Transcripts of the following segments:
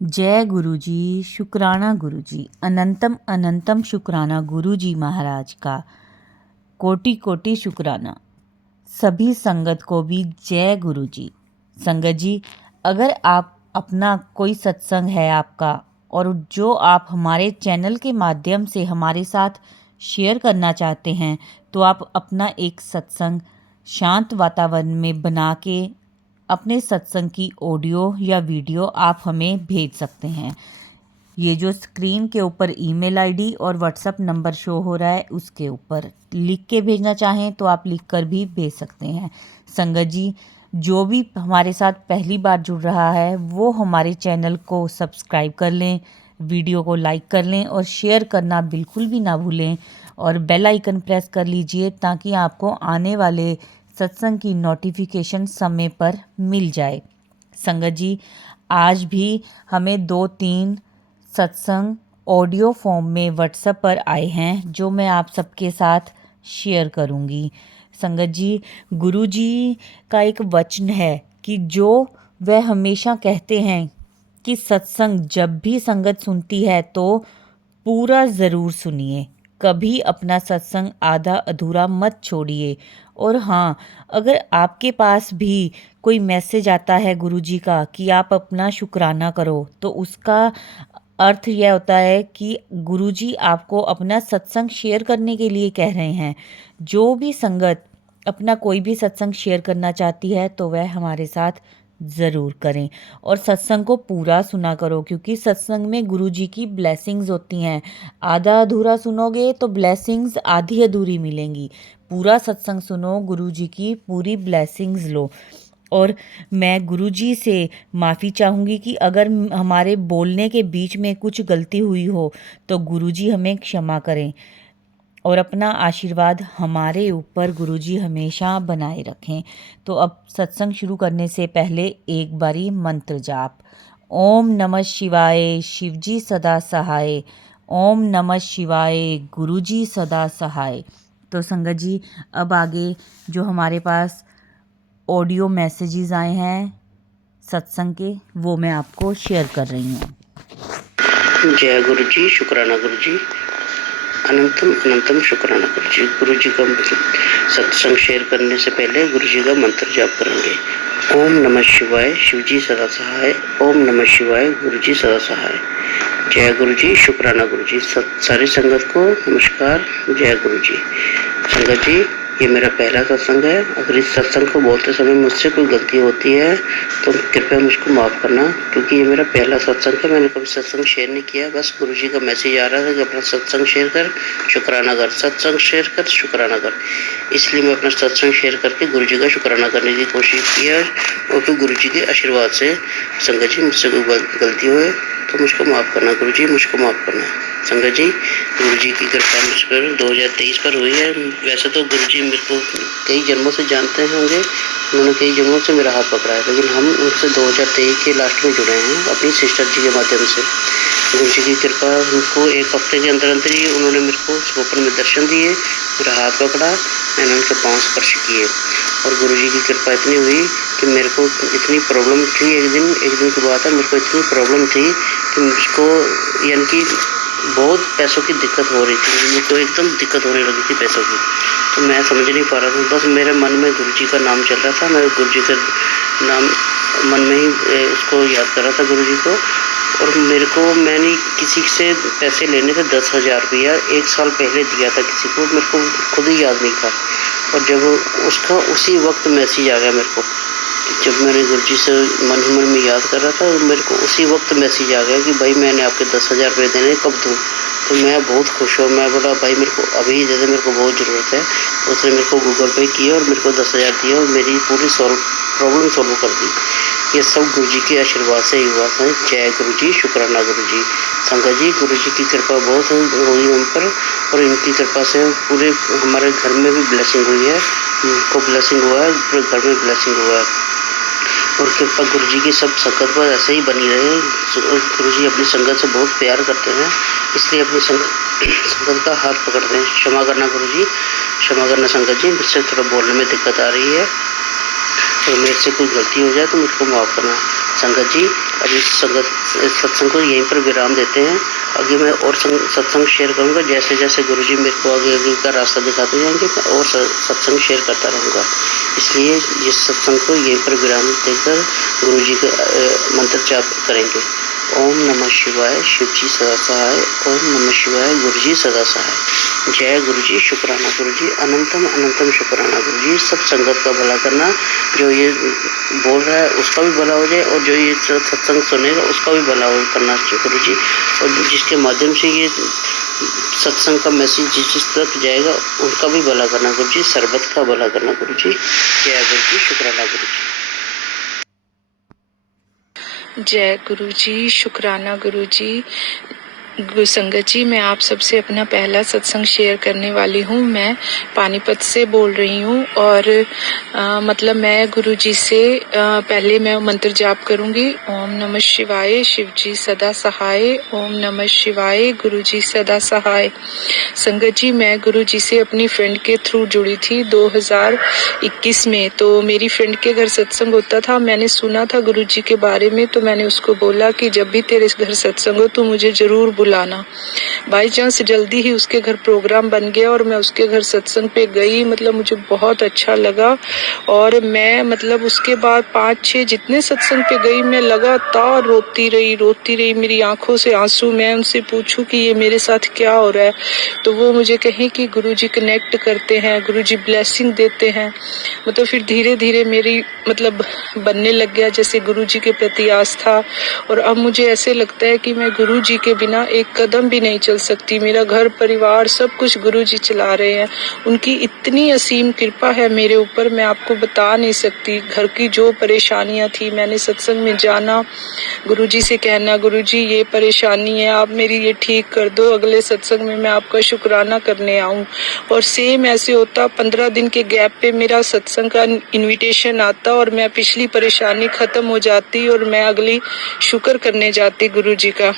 जय गुरु जी, शुक्राना गुरु जी, अनंतम अनंतम शुक्राना गुरु जी महाराज का, कोटि कोटि शुक्राना। सभी संगत को भी जय गुरु जी। संगत जी, अगर आप अपना कोई सत्संग है आपका और जो आप हमारे चैनल के माध्यम से हमारे साथ शेयर करना चाहते हैं, तो आप अपना एक सत्संग शांत वातावरण में बना के अपने सत्संग की ऑडियो या वीडियो आप हमें भेज सकते हैं। ये जो स्क्रीन के ऊपर ईमेल आईडी और व्हाट्सएप नंबर शो हो रहा है उसके ऊपर लिख के भेजना चाहें तो आप लिख कर भी भेज सकते हैं। संगत जी, जो भी हमारे साथ पहली बार जुड़ रहा है वो हमारे चैनल को सब्सक्राइब कर लें, वीडियो को लाइक कर लें और शेयर करना बिल्कुल भी ना भूलें और बेल आइकन प्रेस कर लीजिए ताकि आपको आने वाले सत्संग की नोटिफिकेशन समय पर मिल जाए। संगत जी, आज भी हमें 2-3 सत्संग ऑडियो फॉर्म में व्हाट्सएप पर आए हैं जो मैं आप सबके साथ शेयर करूंगी। संगत जी, गुरु जी का एक वचन है कि जो वह हमेशा कहते हैं कि सत्संग जब भी संगत सुनती है तो पूरा ज़रूर सुनिए, कभी अपना सत्संग आधा अधूरा मत छोड़िए। और हाँ, अगर आपके पास भी कोई मैसेज आता है गुरुजी का कि आप अपना शुक्राना करो, तो उसका अर्थ यह होता है कि गुरुजी आपको अपना सत्संग शेयर करने के लिए कह रहे हैं। जो भी संगत अपना कोई भी सत्संग शेयर करना चाहती है तो वह हमारे साथ ज़रूर करें और सत्संग को पूरा सुना करो, क्योंकि सत्संग में गुरुजी की ब्लेसिंग्स होती हैं। आधा अधूरा सुनोगे तो ब्लेसिंग्स आधी अधूरी मिलेंगी। पूरा सत्संग सुनो, गुरुजी की पूरी ब्लेसिंग्स लो। और मैं गुरुजी से माफ़ी चाहूँगी कि अगर हमारे बोलने के बीच में कुछ गलती हुई हो तो गुरुजी हमें क्षमा करें और अपना आशीर्वाद हमारे ऊपर गुरुजी हमेशा बनाए रखें। तो अब सत्संग शुरू करने से पहले एक बारी मंत्र जाप। ओम नमः शिवाय, शिवजी सदा सहाय। ओम नमः शिवाय, गुरुजी सदा सहाय। तो संगत जी, अब आगे जो हमारे पास ऑडियो मैसेजेस आए हैं सत्संग के वो मैं आपको शेयर कर रही हूँ। जय गुरु जी, शुक्राना गुरु जी, अनंतम अनंतम शुक्राना गुरु जी। गुरु जी का सत्संग शेयर करने से पहले गुरु जी का मंत्र जाप करेंगे। ओम नमः शिवाय, शिवजी सदा सहाय। ओम नमः शिवाय, गुरु जी सदा सहाय। जय गुरु जी, शुक्राना गुरु जी। सारी संगत को नमस्कार, जय गुरु जी। संगत जी, ये मेरा पहला सत्संग है। अगर इस सत्संग को बोलते समय मुझसे कोई गलती होती है तो कृपया मुझको माफ़ करना, क्योंकि ये मेरा पहला सत्संग है। मैंने कभी सत्संग शेयर नहीं किया। बस गुरुजी का मैसेज आ रहा था कि अपना सत्संग शेयर कर, शुक्राना कर, सत्संग शेयर कर, शुक्राना कर। इसलिए मैं अपना सत्संग शेयर करके गुरुजी का शुक्राना करने की कोशिश की है। और फिर गुरुजी के आशीर्वाद से संगत जी मुझसे कोई गलती हुए तो मुझको माफ़ करना गुरुजी, मुझको माफ़ करना। संगत जी, गुरुजी की कृपा मुझ पर 2023 पर हुई है। वैसे तो गुरुजी मेरे को कई जन्मों से जानते होंगे, उन्होंने कई जन्मों से मेरा हाथ पकड़ा है, लेकिन हम उनसे 2023 के लास्ट में जुड़े हैं अपनी सिस्टर जी के माध्यम से। गुरुजी की कृपा, उनको एक हफ्ते के अंदर अंदर ही उन्होंने मेरे को स्वप्न में दर्शन दिए, मेरा हाथ पकड़ा, मैंने उनके पाँव स्पर्श किए और गुरुजी की कृपा इतनी हुई कि मेरे को इतनी प्रॉब्लम थी। एक दिन की बात है, मेरे को इतनी प्रॉब्लम थी कि मुझको यानी कि बहुत पैसों की दिक्कत हो रही थी, मुझको एकदम दिक्कत होने लगी थी पैसों की। तो मैं समझ नहीं पा रहा था, बस मेरे मन में गुरुजी का नाम चल रहा था। मैं गुरुजी का नाम मन में ही उसको याद कर रहा था गुरुजी को। और मेरे को, मैंने किसी से पैसे लेने थे 10,000 रुपया 1 साल पहले दिया था किसी को, मेरे को खुद ही याद नहीं था। और जब उसका उसी वक्त मैसेज आ गया मेरे को, जब मैंने गुरुजी से मन ही मन में याद कर रहा था, मेरे को उसी वक्त मैसेज आ गया कि भाई मैंने आपके 10,000 रुपये देने, कब दूँ। तो मैं बहुत खुश हुआ। मैं बोला भाई मेरे को अभी दे दे, मेरे को बहुत ज़रूरत है। तो उसने मेरे को गूगल पे किया और मेरे को 10,000 दिया और मेरी पूरी प्रॉब्लम सॉल्व कर दी। ये सब गुरुजी के आशीर्वाद से ही हुआ था। जय गुरुजी, शुक्राना गुरुजी। संगत जी, गुरुजी की कृपा बहुत हुई हम पर और इनकी कृपा से पूरे हमारे घर में भी ब्लेसिंग हुई है। उनको ब्लेसिंग हुआ है, पूरे घर में ब्लेसिंग हुआ है और कृपा गुरुजी की सब संगत पर ऐसे ही बनी रहे। गुरुजी अपनी संगत से बहुत प्यार करते हैं, इसलिए अपनी संगत का हाथ पकड़ते हैं। क्षमा करना गुरुजी, क्षमा करना संगत जी, मुझसे थोड़ा बोलने में दिक्कत आ रही है और मेरे से कोई गलती हो जाए तो मुझको माफ़ करना। संगत जी, अभी सत्संग को यहीं पर विराम देते हैं। आगे मैं और सत्संग शेयर करूंगा। जैसे जैसे गुरुजी मेरे को आगे आगे का रास्ता दिखाते जाएंगे मैं और सत्संग शेयर करता रहूँगा। इसलिए इस सत्संग को यहीं पर विराम देकर गुरुजी का मंत्र जाप करेंगे। ओम नमः शिवाय, शिवजी सदा सहाय। ओम नमः शिवाय, गुरुजी सदा सहाय। जय गुरुजी, शुक्राना गुरुजी, अनंतम अनंतम शुक्राना गुरुजी। सब संगत का भला करना, जो ये बोल रहा है उसका भी भला हो जाए और जो ये सत्संग सुनेगा उसका भी भला करना गुरुजी, और जिसके माध्यम से ये सत्संग का मैसेज जिस तक जाएगा उनका भी भला करना गुरुजी, सर्बत का भला करना गुरुजी। जय गुरुजी, शुक्राना गुरुजी। जय गुरुजी, शुक्राना गुरुजी। संगत जी, मैं आप सबसे अपना पहला सत्संग शेयर करने वाली हूँ। मैं पानीपत से बोल रही हूँ और मतलब मैं गुरुजी से पहले मैं मंत्र जाप करूँगी। ओम नमः शिवाय, शिवजी सदा सहाय। ओम नमः शिवाय, गुरुजी सदा सहाय। संगत जी, मैं गुरुजी से अपनी फ्रेंड के थ्रू जुड़ी थी 2021 में। तो मेरी फ्रेंड के घर सत्संग होता था, मैंने सुना था गुरुजी के बारे में, तो मैंने उसको बोला कि जब भी तेरे घर सत्संग हो तो मुझे जरूर बुलाना। बाई चांस जल्दी ही उसके घर प्रोग्राम बन गया और मैं उसके घर सत्संग पे गई। मतलब मुझे बहुत अच्छा लगा और मैं मतलब उसके बाद 5-6 जितने सत्संग पे गई मैं लगातार रोती रही, मेरी आंखों से आंसू। मैं उनसे पूछूं कि ये मेरे साथ क्या हो रहा है, तो वो मुझे कहें कि गुरुजी कनेक्ट करते हैं, गुरुजी ब्लेसिंग देते हैं। मतलब फिर धीरे धीरे मेरी मतलब बनने लग गया जैसे गुरुजी के प्रति आस्था। और अब मुझे ऐसे लगता है कि मैं गुरुजी के बिना एक कदम भी नहीं चल सकती। मेरा घर परिवार सब कुछ गुरुजी चला रहे हैं। उनकी इतनी असीम कृपा है मेरे ऊपर, मैं आपको बता नहीं सकती। घर की जो परेशानियां थी, मैंने सत्संग में जाना, गुरुजी से कहना गुरुजी ये परेशानी है, आप मेरी ये ठीक कर दो, अगले सत्संग में मैं आपका शुक्राना करने आऊं। और सेम ऐसे होता, 15 दिन के गैप पे मेरा सत्संग का इनविटेशन आता और मैं पिछली परेशानी खत्म हो जाती और मैं अगली शुक्र करने जाती गुरुजी का।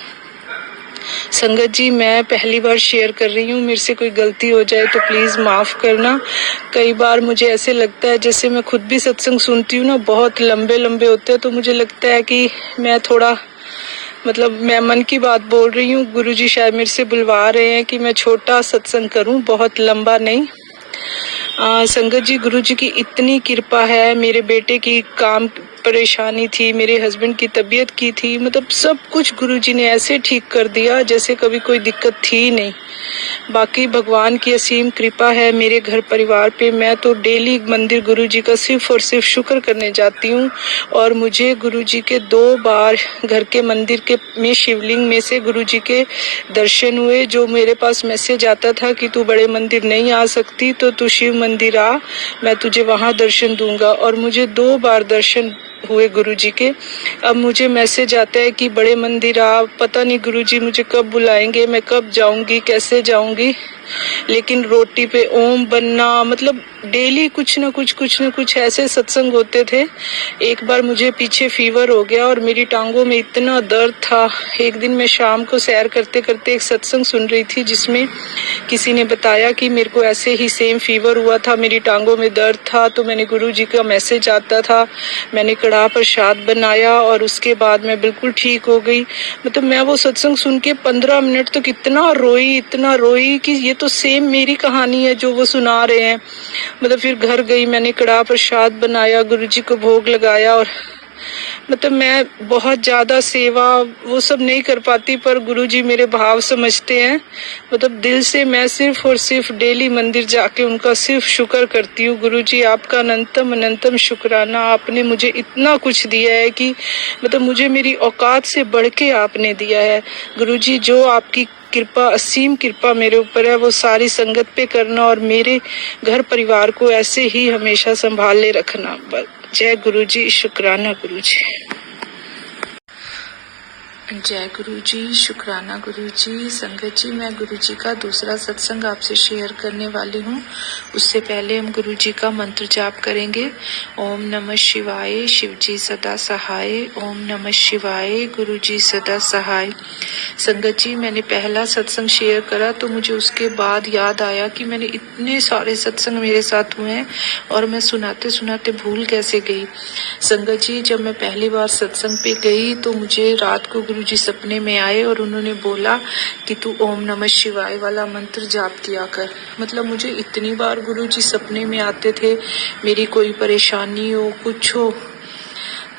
संगत जी, मैं पहली बार शेयर कर रही हूँ, मेरे से कोई गलती हो जाए तो प्लीज माफ करना। कई बार मुझे ऐसे लगता है, जैसे मैं खुद भी सत्संग सुनती हूँ ना, बहुत लंबे लंबे होते हैं, तो मुझे लगता है कि मैं थोड़ा मतलब मैं मन की बात बोल रही हूँ। गुरुजी शायद मेरे से बुलवा रहे हैं कि मैं छोटा सत्संग करूँ, बहुत लंबा नहीं। संगत जी, गुरुजी की इतनी कृपा है। मेरे बेटे की काम परेशानी थी, मेरे हस्बैंड की तबीयत की थी, मतलब सब कुछ गुरुजी ने ऐसे ठीक कर दिया जैसे कभी कोई दिक्कत थी ही नहीं। बाकी भगवान की असीम कृपा है मेरे घर परिवार पे। मैं तो डेली मंदिर गुरुजी का सिर्फ और सिर्फ शुक्र करने जाती हूँ। और मुझे गुरुजी के 2 बार घर के मंदिर के में शिवलिंग में से गुरुजी के दर्शन हुए। जो मेरे पास मैसेज आता था कि तू बड़े मंदिर नहीं आ सकती तो तू शिव मंदिर आ, मैं तुझे वहां दर्शन दूंगा। और मुझे 2 बार दर्शन हुए गुरुजी के। अब मुझे मैसेज आता है कि बड़े मंदिर आ, पता नहीं गुरुजी मुझे कब बुलाएंगे, मैं कब जाऊंगी, कैसे जाऊंगी। लेकिन रोटी पे ओम बनना, मतलब डेली कुछ न कुछ ऐसे सत्संग होते थे। एक बार मुझे पीछे फीवर हो गया और मेरी टांगों में इतना दर्द था। एक दिन मैं शाम को सैर करते करते एक सत्संग सुन रही थी जिसमें किसी ने बताया कि मेरे को ऐसे ही सेम फीवर हुआ था, मेरी टांगों में दर्द था। तो मैंने गुरुजी का मैसेज आता था, मैंने कड़ाह प्रसाद बनाया और उसके बाद मैं बिल्कुल ठीक हो गई। मतलब मैं वो सत्संग सुन के 15 मिनट तक इतना रोई कि ये तो सेम मेरी कहानी है जो वो सुना रहे हैं। मतलब फिर घर गई, मैंने कड़ाह प्रसाद बनाया, गुरुजी को भोग लगाया। और मतलब मैं बहुत ज्यादा सेवा वो सब नहीं कर पाती, पर गुरुजी मेरे भाव समझते हैं। मतलब दिल से मैं सिर्फ और सिर्फ डेली मंदिर जाके उनका सिर्फ शुक्र करती हूँ। गुरुजी आपका अनंतम अनंतम शुक्राना। आपने मुझे इतना कुछ दिया है कि मतलब मुझे मेरी औकात से बढ़ के आपने दिया है। गुरुजी, जो आपकी कृपा, असीम कृपा मेरे ऊपर है, वो सारी संगत पे करना और मेरे घर परिवार को ऐसे ही हमेशा संभाले रखना। जय गुरुजी, शुक्राना गुरुजी। जय गुरुजी, शुक्राना गुरुजी। संगत जी, मैं गुरुजी का दूसरा सत्संग आपसे शेयर करने वाली हूँ। उससे पहले हम गुरुजी का मंत्र जाप करेंगे। ओम नमः शिवाय, शिवजी सदा सहाय। ओम नमः शिवाय, गुरुजी सदा सहाय। संगत जी, मैंने पहला सत्संग शेयर करा तो मुझे उसके बाद याद आया कि मैंने इतने सारे सत्संग मेरे साथ हुए हैं और मैं सुनाते सुनाते भूल कैसे गई। संगत जी, जब मैं पहली बार सत्संग पे गई तो मुझे रात को गुरुजी सपने में आए और उन्होंने बोला कि तू ओम नमः शिवाय वाला मंत्र जाप किया कर। मतलब मुझे इतनी बार गुरुजी सपने में आते थे, मेरी कोई परेशानी हो, कुछ हो,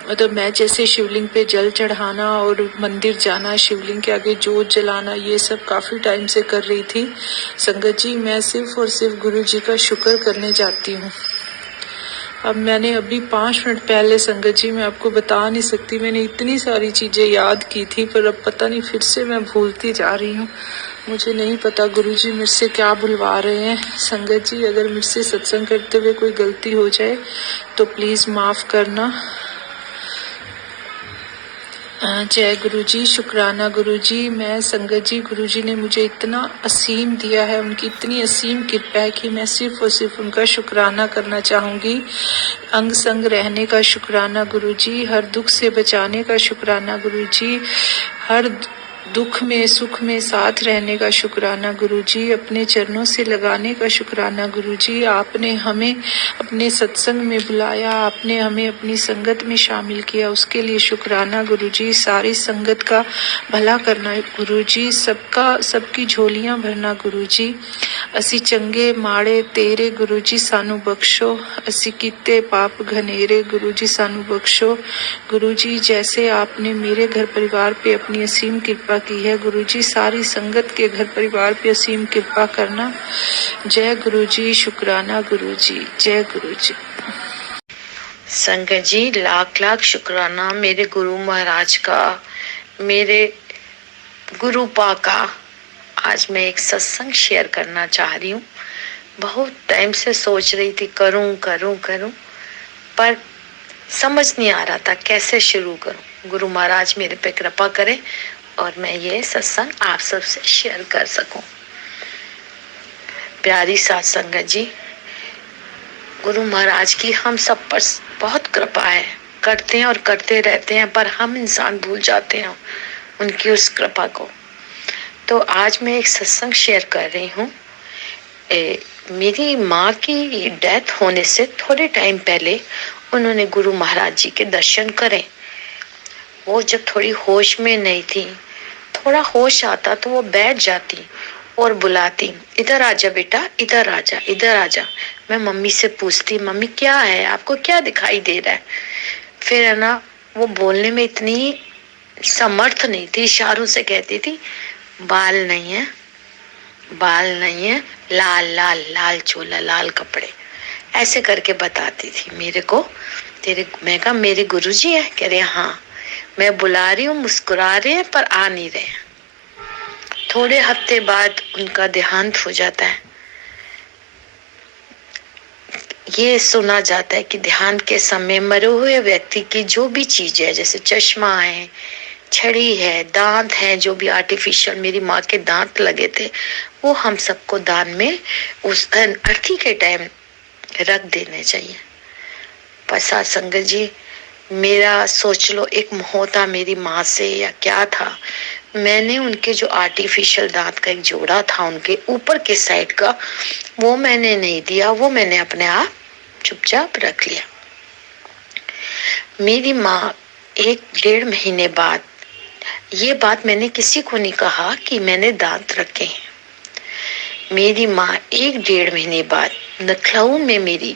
मतलब मैं जैसे शिवलिंग पे जल चढ़ाना और मंदिर जाना, शिवलिंग के आगे जोत जलाना, ये सब काफी टाइम से कर रही थी। संगत जी, मैं सिर्फ और सिर्फ गुरुजी का शुक्र करने जाती हूँ। अब मैंने अभी 5 मिनट पहले, संगत जी मैं आपको बता नहीं सकती, मैंने इतनी सारी चीजें याद की थी, पर अब पता नहीं फिर से मैं भूलती जा रही हूँ। मुझे नहीं पता गुरुजी मुझसे से क्या बुलवा रहे हैं। संगत जी, अगर मुझसे सत्संग करते हुए कोई गलती हो जाए तो प्लीज माफ करना। जय गुरुजी, शुक्राना गुरुजी। मैं संगत जी, गुरुजी ने मुझे इतना असीम दिया है, उनकी इतनी असीम कृपा है कि मैं सिर्फ और सिर्फ उनका शुक्राना करना चाहूंगी। अंग संग रहने का शुक्राना गुरुजी, हर दुख से बचाने का शुक्राना गुरुजी, हर दुख में सुख में साथ रहने का शुक्राना गुरुजी, अपने चरणों से लगाने का शुक्राना गुरुजी। आपने हमें अपने सत्संग में बुलाया, आपने हमें अपनी संगत में शामिल किया, उसके लिए शुक्राना गुरुजी। सारी संगत का भला करना गुरुजी, सबकी झोलियां भरना गुरुजी। असी चंगे माड़े तेरे गुरुजी सानू बख्शो, असी कीते पाप घनेरे गुरुजी सानू बख्शो। गुरुजी, जैसे आपने मेरे घर परिवार पे अपनी असीम कृपा की है गुरुजी, सारी संगत के घर परिवार पे असीम कृपा करना। जय गुरुजी, शुक्राना गुरुजी, जय गुरुजी। संगत जी, लाख लाख शुक्राना मेरे गुरु महाराज का, मेरे गुरु पा का। आज मैं एक सत्संग शेयर करना चाह रही हूँ। बहुत टाइम से सोच रही थी करूं करूं करूं, पर समझ नहीं आ रहा था कैसे शुरू करूं। गुरु महाराज मेरे पे कृपा करें और मैं ये सत्संग आप सबसे शेयर कर सकूं। प्यारी साथ संगत जी, गुरु महाराज की हम सब पर बहुत कृपा है, करते हैं और करते रहते हैं, पर हम इंसान भूल जाते हैं उनकी उस कृपा को। तो आज मैं एक सत्संग शेयर कर रही हूँ। मेरी माँ की डेथ होने से थोड़े टाइम पहले उन्होंने गुरु महाराज जी के दर्शन करे। वो जब थोड़ी होश में नहीं थी, थोड़ा होश आता तो वो बैठ जाती और बुलाती, इधर आजा बेटा, इधर आजा, इधर आजा। मैं मम्मी से पूछती, मम्मी क्या है, आपको क्या दिखाई दे रहा है? फिर है ना, वो बोलने में इतनी समर्थ नहीं थी, इशारों से कहती थी, बाल नहीं है, बाल नहीं है, लाल लाल लाल चोला, लाल कपड़े, ऐसे करके बताती थी मेरे को। मैं कहा मेरे गुरुजी है? कह रहे हाँ। मैं बुला रही हूँ, मुस्कुरा रहे हैं पर आ नहीं रहे। थोड़े हफ्ते बाद उनका देहांत हो जाता है। ये सुना जाता है कि देहांत के समय मरे हुए व्यक्ति की जो भी चीज है, जैसे चश्मा है, छड़ी है, दांत है, जो भी आर्टिफिशियल, मेरी माँ के दांत लगे थे, वो हम सबको दान में उस अर्थी के टाइम रख देने चाहिए। प्रसाद संगत जी, मेरा सोच लो एक मोह था मेरी माँ से या क्या था, मैंने उनके जो आर्टिफिशियल दांत का एक जोड़ा था उनके ऊपर के साइड का, वो मैंने नहीं दिया, वो मैंने अपने आप चुपचाप रख लिया। मेरी माँ 1-1.5 महीने बाद, ये बात मैंने किसी को नहीं कहा कि मैंने दांत रखे हैं। मेरी माँ 1-1.5 महीने बाद लखनऊ में मेरी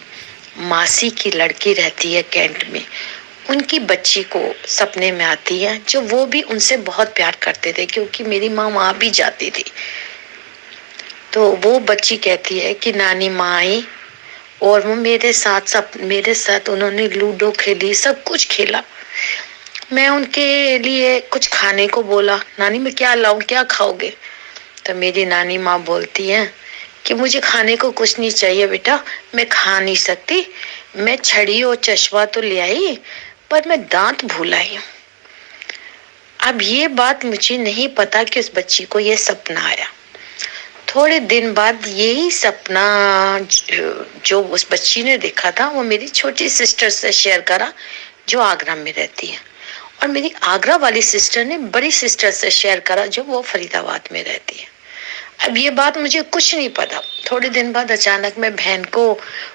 मासी की लड़की रहती है कैंट में, उनकी बच्ची को सपने में आती है, जो वो भी उनसे बहुत प्यार करते थे क्योंकि मेरी माँ वहां भी जाती थी। तो वो बच्ची कहती है कि नानी माँ आई और वो मेरे साथ उन्होंने लूडो खेली, सब कुछ खेला। मैं उनके लिए कुछ खाने को बोला, नानी मैं क्या लाऊं, क्या खाओगे? तो मेरी नानी माँ बोलती है कि मुझे खाने को कुछ नहीं चाहिए बेटा, मैं खा नहीं सकती, मैं छड़ी और चश्मा तो ले आई पर मैं दांत भूल आई हूँ। अब ये बात मुझे नहीं पता कि उस बच्ची को ये सपना आया। थोड़े दिन बाद यही सपना जो उस बच्ची ने देखा था, वो मेरी छोटी सिस्टर से शेयर करा जो आगरा में रहती है, और मेरी आगरा वाली सिस्टर ने बड़ी सिस्टर से शेयर करा जो वो फरीदाबाद में रहती है। अब ये बात मुझे कुछ नहीं पता। थोड़े दिन बाद अचानक मैं बहन को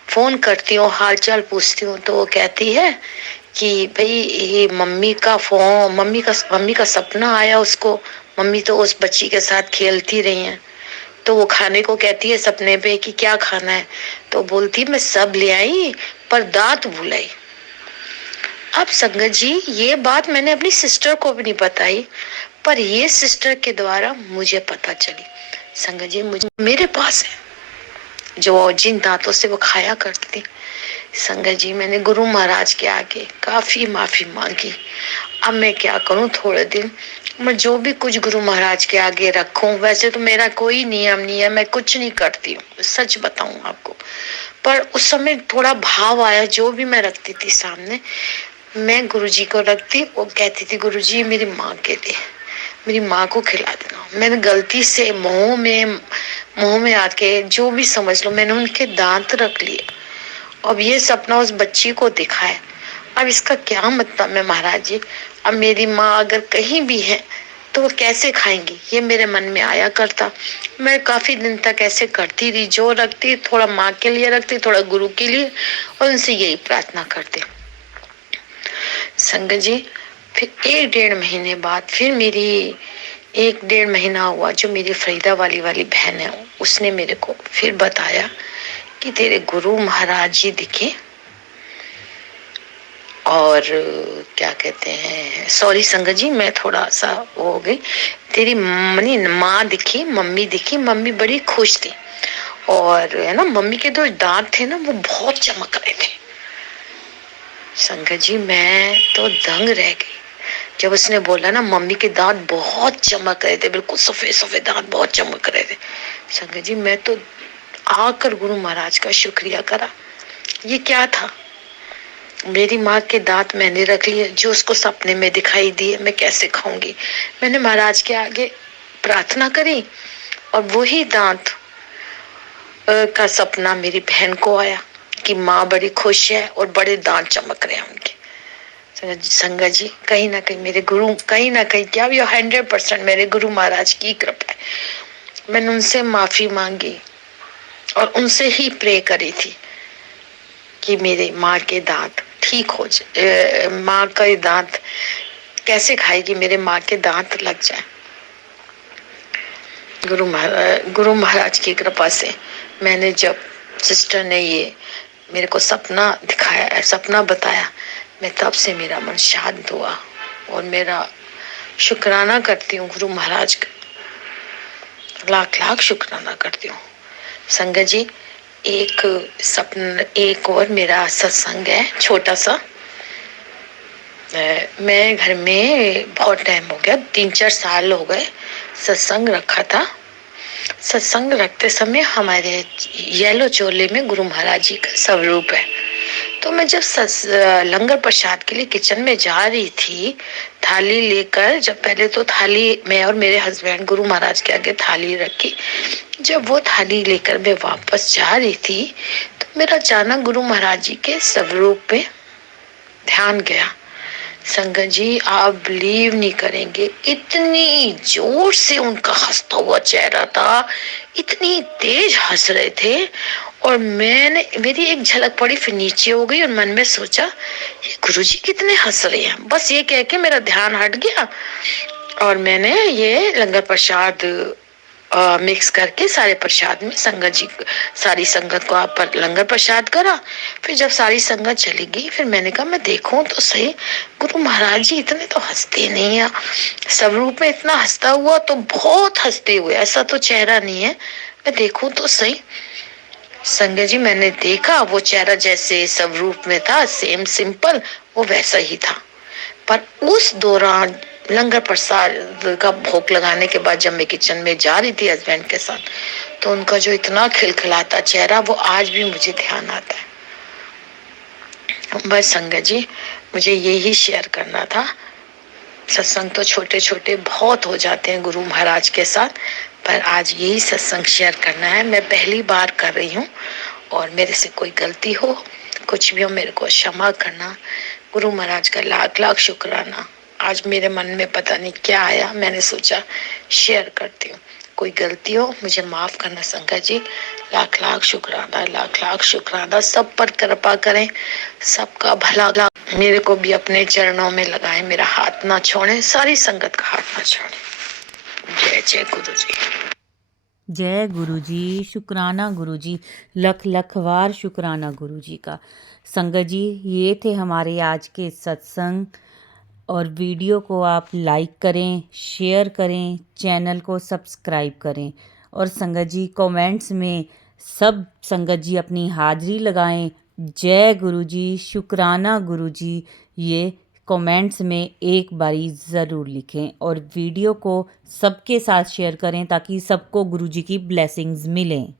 फोन करती हूँ, हालचाल पूछती हूँ, तो वो कहती है कि भाई ये मम्मी का सपना आया उसको। मम्मी तो उस बच्ची के साथ खेलती रही हैं, तो वो खाने को कहती है सपने पे कि क्या खाना है, तो बोलती मैं सब ले आई पर दांत भूल आई। अब संगत जी ये बात मैंने अपनी सिस्टर को भी नहीं बताई, पर ये सिस्टर के द्वारा मुझे पता चली। संगत जी मुझे मेरे पास है जो जिन दांतों से वो खाया करती थी। संगत जी मैंने गुरु महाराज के आगे काफी माफी मांगी। अब मैं क्या करूं, थोड़े दिन मैं जो भी कुछ गुरु महाराज के आगे रखूं, वैसे तो मेरा कोई नियम नहीं है, मैं कुछ नहीं करती हूँ, सच बताऊं आपको। पर उस समय थोड़ा भाव आया, जो भी मैं रखती थी सामने, मैं गुरुजी को रखती, वो कहती थी गुरुजी मेरी माँ के लिए, मेरी माँ को खिला देना। मैंने गलती से मुंह में आके जो भी समझ लो, मैंने उनके दांत रख लिए। अब ये सपना उस बच्ची को दिखा है। अब इसका क्या मतलब है महाराज जी, अब मेरी माँ अगर कहीं भी है तो वो कैसे खाएंगी, ये मेरे मन में आया करता। मैं काफी दिन तक ऐसे करती रही, जो रखती थोड़ा माँ के लिए रखती, थोड़ा गुरु के लिए, और उनसे यही प्रार्थना करती। संगत जी फिर 1-1.5 महीने बाद फिर मेरी 1-1.5 महीना हुआ, जो मेरी फरीदा वाली बहन है उसने मेरे को फिर बताया कि तेरे गुरु महाराज जी दिखे, और क्या कहते हैं, सॉरी संगत जी मैं थोड़ा सा वो हो गई, तेरी माँ दिखी, मम्मी दिखी, मम्मी बड़ी खुश थी, और है ना मम्मी के जो दांत थे ना वो बहुत चमक रहे थे। संगत जी मैं तो दंग रह गई जब उसने बोला ना मम्मी के दांत बहुत चमक रहे थे, बिल्कुल सफेद सफेद दांत बहुत चमक रहे थे। संगत जी मैं तो आकर गुरु महाराज का शुक्रिया करा। ये क्या था, मेरी माँ के दांत मैंने रख लिए, जो उसको सपने में दिखाई दिए, मैं कैसे खाऊंगी। मैंने महाराज के आगे प्रार्थना करी, और वही दांत का सपना मेरी बहन को आया कि माँ बड़ी खुश है और बड़े दांत चमक रहे हैं उनके। संगत जी कहीं ना कहीं मेरे गुरु, कहीं ना कहीं क्या, ये 100% मेरे गुरु महाराज की कृपा है। मैंने उनसे माफी मांगी और उनसे ही प्रे करी थी कि मेरे माँ के दांत ठीक हो जाए। माँ का दांत कैसे खाएगी, मेरे माँ के दांत लग जाए। गुरु महाराज की कृपा से मैंने, जब सिस्टर ने ये मेरे को सपना दिखाया, सपना बताया, मैं तब से मेरा मन शांत हुआ, और मेरा शुक्राना करती हूँ गुरु महाराज का, लाख लाख शुक्राना करती हूँ। संगत जी एक और मेरा सत्संग है छोटा सा। मैं घर में बहुत टाइम हो गया, 3-4 साल हो गए सत्संग रखा था। सत्संग रखते समय हमारे येलो चोले में गुरु महाराज जी का स्वरूप है। तो मैं जब लंगर प्रसाद के लिए किचन में जा रही थी थाली लेकर, जब पहले तो थाली मैं और मेरे हस्बैंड गुरु महाराज के आगे थाली रखी, जब वो थाली लेकर मैं वापस जा रही थी तो मेरा अचानक गुरु महाराज जी के स्वरूप पे ध्यान गया। संगत जी आप बिलीव नहीं करेंगे, इतनी जोर से उनका हंसता हुआ चेहरा था, इतनी तेज हंस रहे थे, और मेरी एक झलक पड़ी, फिर नीचे हो गई और मन में सोचा ये गुरुजी कितने हंस रहे हैं। बस ये कह के मेरा ध्यान हट गया, और मैंने ये लंगर प्रसाद मिक्स करके सारे प्रसाद में संगत जी, सारी संगत को आप पर लंगर प्रसाद करा। फिर जब सारी संगत चली गई, फिर मैंने कहा मैं देखूं तो सही, गुरु महाराज जी इतने तो हंसते नहीं है, स्वरूप में इतना हंसता हुआ तो बहुत हंसते हुए, ऐसा तो चेहरा नहीं है, मैं देखूं तो सही। संगत जी मैंने देखा, वो चेहरा जैसे स्वरूप में था सेम सिंपल, वो वैसा ही था। पर उस दौरान लंगर प्रसाद का भोग लगाने के बाद जब मैं किचन में जा रही थी हस्बैंड के साथ, तो उनका जो इतना खिलखिलाता चेहरा, वो आज भी मुझे ध्यान आता है। बस संगत जी मुझे यही शेयर करना था। सत्संग तो छोटे छोटे बहुत हो जाते हैं गुरु महाराज के साथ, पर आज यही सत्संग शेयर करना है। मैं पहली बार कर रही हूँ, और मेरे से कोई गलती हो, कुछ भी हो, मेरे को क्षमा करना। गुरु महाराज का लाख लाख शुक्राना। आज मेरे मन में पता नहीं क्या आया, मैंने सोचा शेयर करती हूँ। कोई गलती हो मुझे माफ करना संगत जी। लाख लाख शुक्राना, लाख लाख शुक्राना। सब पर कृपा करें, सबका भला मेरे को भी अपने चरणों में लगाए, मेरा हाथ ना छोड़े, सारी संगत का हाथ ना छोड़े। जय जय गुरु जी। जय गुरु जी। शुक्राना गुरु जी, लख लख वार शुक्राना गुरु जी का। संगत जी, ये थे हमारे आज के सत्संग, और वीडियो को आप लाइक करें, शेयर करें, चैनल को सब्सक्राइब करें, और संगत जी कमेंट्स में सब संगत जी अपनी हाज़िरी लगाएं। जय गुरु जी, शुक्राना गुरु जी, ये कमेंट्स में एक बारी ज़रूर लिखें, और वीडियो को सबके साथ शेयर करें ताकि सबको गुरु जी की ब्लेसिंग्स मिलें।